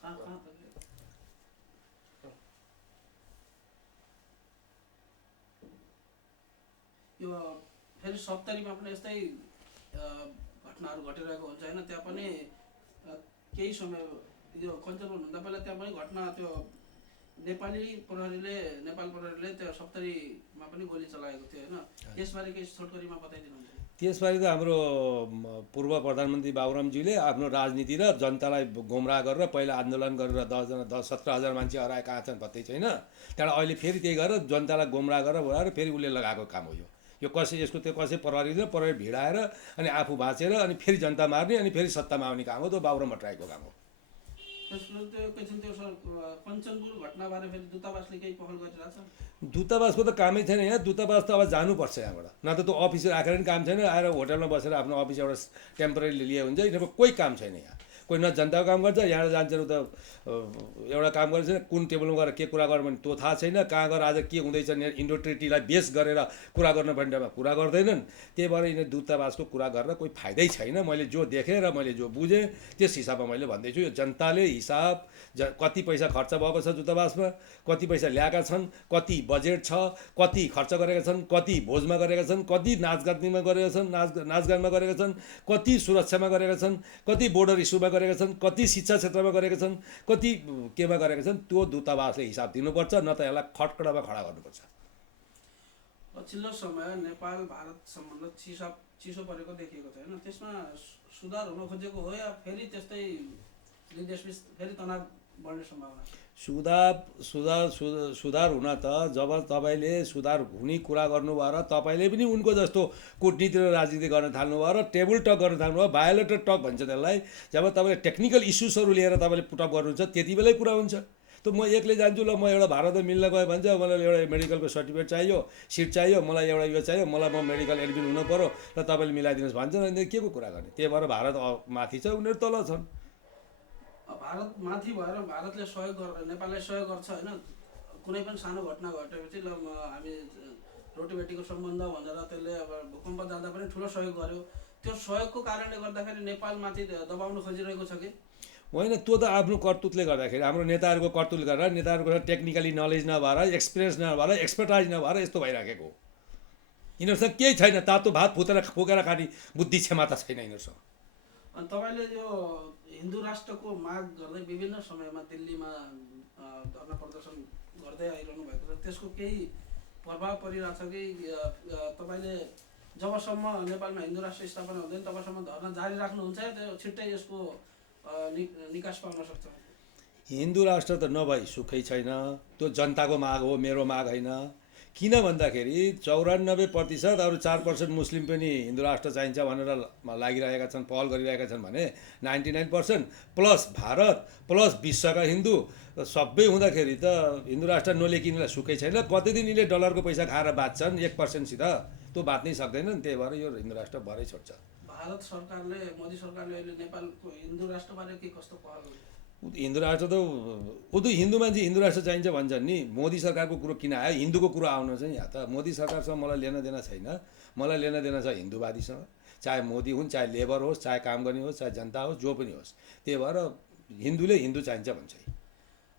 यो फेरि 70मा पनि यस्तै घटनाहरू घटिरहेको हुन्छ होइन। त्यहाँ पनि केही समय यो कञ्चनपुर भन्दा पहिला त्यहाँ पनि घटना त्यो नेपाल प्रहरीले त्यो 70मा पनि गोली चलाएको थियो होइन। यसबारे केही छोटकरीमा बताइदिनुहुन्छ? त्यसबारे त हाम्रो पूर्व प्रधानमन्त्री बाबुरामज्यूले आफ्नो राजनीति र जनतालाई गुमराह गरेर पहिला आन्दोलन गरेर 17,000 मान्छे हराए कहाँ छन् पत्तै छैन। त्यहाँबाट अहिले फेरि त्यही गरेर जनतालाई गुमराह गरेर भएर फेरि उसले लगाएको काम हो यो यसको त्यो कसै प्रहरी भिडाएर अनि आफू बाँचेर अनि फेरि जनता मार्ने अनि फेरि सत्तामा आउने काम हो। त्यो बाबुराम भट्टराईको काम हो। कञ्चनपुर घटनाबारे फेरि दूतावासले केही पहल गरिरहेछ? दूतावासको त कामै छैन यहाँ। दूतावास त अब जानुपर्छ यहाँबाट, न त त्यो अफिस राखेर पनि काम छैन, आएर होटलमा बसेर आफ्नो अफिस एउटा टेम्पोरेरी लिए हुन्छ। यिनीहरूको कोही काम छैन यहाँ। कोही न जनताको काम गर्छ, यहाँ जान्छ त एउटा काम गरेको छैन। कुन टेबलमा गएर के कुरा गर्नु भने त्यो थाहा छैन। कहाँ गएर आज के हुँदैछ इन्डो ट्रिटीलाई बेस गरेर कुरा गर्न पर्ने ठाउँमा कुरा गर्दैनन्। त्यही भएर यिनीहरू दूतावासको कुरा गरेर कोही फाइदै छैन। मैले जो देखेँ र मैले जो बुझेँ त्यस हिसाबमा मैले भन्दैछु। यो जनताले हिसाब कति पैसा खर्च भएको छ दूतावासमा, कति पैसा ल्याएका छन्, कति बजेट छ, कति खर्च गरेका छन्, कति भोजमा गरेका छन्, कति नाचगानमा गरेका छन्, नाचगानमा गरेका छन्, कति सुरक्षामा गरेका छन्, कति बोर्डर इस्युमा गरेका छन्, कति शिक्षा क्षेत्रमा गरेका छन्, कति केमा गरेका छन्, त्यो दूतावासले हिसाब दिनुपर्छ, न त यसलाई खटकडामा खडा गर्नुपर्छ। पछिल्लो समय नेपाल भारत सम्बन्ध चिसो परेको देखिएको छ होइन। त्यसमा सुधार हुन खोजेको हो या फेरि त्यस्तै देशबिच फेरि तनाव बढ्ने सम्भावना? सुधार हुन त जब तपाईँले सुधार हुने कुरा गर्नुभयो र तपाईँले पनि उनको जस्तो कुटनीति र राजनीति गर्न थाल्नुभयो र टेबल टक गर्न थाल्नुभयो, बायोलेटर टक भन्छ त्यसलाई। जब तपाईँले टेक्निकल इस्युजहरू लिएर तपाईँले पुटअप गर्नुहुन्छ त्यति बेलै कुरा हुन्छ। त म एक्लै जान्छु ल, म एउटा भारतमा मिल्न गएँ भन्छ, मलाई एउटा मेडिकलको सर्टिफिकेट चाहियो, सिट चाहियो, मलाई एउटा यो चाहियो, मलाई म मेडिकल एडमिट हुनु पऱ्यो र तपाईँले मिलाइदिनुहोस् भन्छ भने के को कुरा गर्ने? त्यही भएर भारत माथि छ, उनीहरू तल छन्। भारत माथि भएर भारतले नेपाललाई सहयोग गर्छ होइन। कुनै पनि सानो घटना घटेपछि ल हामी रोटीबेटीको सम्बन्ध भनेर त्यसले अब भूकम्प जाँदा पनि ठुलो सहयोग गर्यो। त्यो सहयोगको कारणले गर्दाखेरि नेपालमाथि दबाउन खोजिरहेको छ कि होइन? त्यो त आफ्नो कर्तुतले गर्दाखेरि, हाम्रो नेताहरूको कर्तुतले गर्दा, नेताहरूको टेक्निकली नलेज नभएर, एक्सपिरियन्स नभएर, एक्सपर्टाइज नभएर यस्तो भइराखेको हो। यिनीहरूसँग केही छैन, तातो भात फुकेर खाने बुद्धि क्षमता छैन यिनीहरूसँग। अनि तपाईँले यो हिन्दू राष्ट्रको माग गर्दै विभिन्न समयमा दिल्लीमा धरना प्रदर्शन गर्दै आइरहनु भएको छ, त्यसको केही प्रभाव परिरहेछ कि तपाईँले जबसम्म नेपालमा हिन्दू राष्ट्र स्थापना हुँदैन तबसम्म धरना जारी राख्नुहुन्छ या त्यो छिट्टै यसको निकास पाउन सक्छ? हिन्दू राष्ट्र त नभई सुखै छैन। त्यो जनताको माग हो, मेरो माग होइन। किन भन्दाखेरि 94% अरू 4% मुस्लिम पनि हिन्दू राष्ट्र चाहिन्छ भनेर लागिरहेका छन्, पहल गरिरहेका छन् भने 99% प्लस भारत प्लस विश्वका हिन्दू सबै हुँदाखेरि त हिन्दू राष्ट्र नलेकिनलाई सुखै छैन। कति दिन यिनले डलरको पैसा खाएर बाँच्छन् 1%सित, त्यो बाँच्नै सक्दैनन्। त्यही भएर यो हिन्दू राष्ट्र भरै छोड्छ। भारत सरकारले, मोदी सरकारले अहिले नेपालको हिन्दू राष्ट्रबारे के कस्तो पहल गर्छ? हिन्दू राष्ट्र त हिन्दू मान्छे हिन्दू राष्ट्र चाहिन्छ भन्छन् नि। मोदी सरकारको कुरो किन आयो? हिन्दूको कुरो आउनु चाहिँ यहाँ त मोदी सरकारसँग मलाई लेन देन छैन। मलाई लेन देन छ हिन्दूवादीसँग, चाहे मोदी हुन्, चाहे लेबर होस्, चाहे काम गर्ने होस्, चाहे जनता होस्, जो पनि होस्। त्यही भएर हिन्दूले हिन्दू चाहिन्छ भन्छ,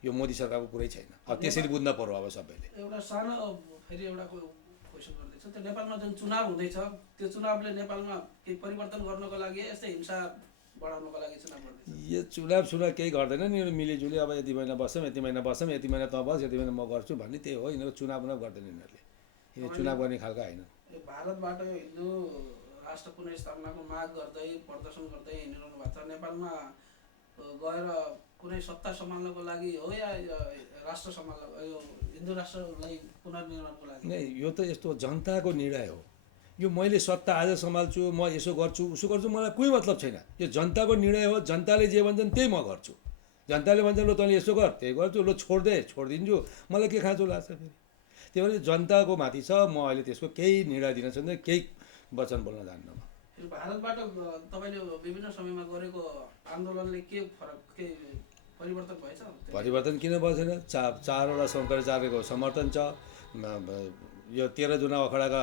यो मोदी सरकारको कुरै छैन। अब त्यसरी बुझ्न पर्यो अब सबैले। एउटा सानो फेरि एउटा क्वेसन गर्दैछ, त्यो नेपालमा जुन चुनाव हुँदैछ त्यो चुनावले नेपालमा केही परिवर्तन गर्नको लागि यस्तै हिंसा बढाउनको लागि चुनाव गर्दैछ? यो चुनाव केही गर्दैनन्। यिनीहरू मिलिजुली अब यति महिना बस्छौँ, यति महिना बस्छौँ, यति महिना त बस, यति महिना म गर्छु भन्ने त्यही हो। यिनीहरू चुनाव गर्दैन। यिनीहरूले यो चुनाव गर्ने खालका होइन। भारतबाट हिन्दू राष्ट्र पुनर्स्थापनाको माग गर्दै प्रदर्शन गर्दै हिँडिरहनु भएको छ। नेपालमा गएर कुनै सत्ता सम्हाल्नको लागि हो या राष्ट्र सम्हाल्न, यो हिन्दू राष्ट्रलाई पुनर्निर्माणको लागि? नै, यो त यस्तो जनताको निर्णय हो। यो मैले सत्ता आज सम्हाल्छु, म यसो गर्छु उसो गर्छु, मलाई कुनै मतलब छैन। यो जनताको निर्णय हो। जनताले जे भन्छन् त्यही म गर्छु। जनताले भन्छन् ल तैँले यसो गर, त्यही गर्छु, ल छोडिदिन्छु, मलाई के खाँचो लाग्छ फेरि? त्यही भएर जनताको माथि छ। म अहिले त्यसको केही निर्णय दिन सक्दैन, केही वचन बोल्न जान्न। म भारतबाट तपाईँले विभिन्न समयमा गरेको आन्दोलनले के परिवर्तन भएछ? परिवर्तन किन भएन? चारवटा शङ्कराचार्यको समर्थन छ, यो 13 जुना अखडाका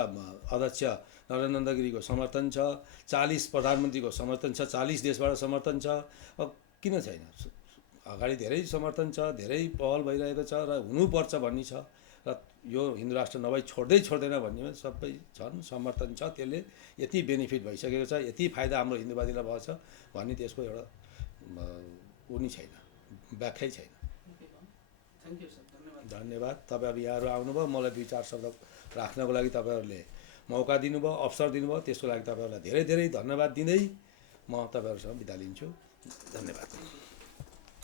अध्यक्ष नरेन्द्र गिरीको समर्थन छ, 40 प्रधानमन्त्रीको समर्थन छ, 40 देशबाट समर्थन छ। अब किन छैन? अगाडि धेरै समर्थन छ, धेरै पहल भइरहेको छ र हुनुपर्छ भन्ने छ र यो हिन्दू राष्ट्र नभई छोड्दैन भन्नेमा सबै छन्, समर्थन छ। त्यसले यति बेनिफिट भइसकेको छ, यति फाइदा हाम्रो हिन्दूवादीलाई भएको छ भन्ने त्यसको एउटा ऊ नि छैन, व्याख्यै छैन। थ्याङ्क यू सर, धन्यवाद। धन्यवाद। तपाईँहरू यहाँहरू आउनुभयो, मलाई 2-4 शब्द राख्नको लागि तपाईँहरूले मौका दिनुभयो, अवसर दिनुभयो, त्यसको लागि तपाईँहरूलाई धेरै धेरै धन्यवाद दिँदै म तपाईँहरूसँग बिदा लिन्छु। धन्यवाद।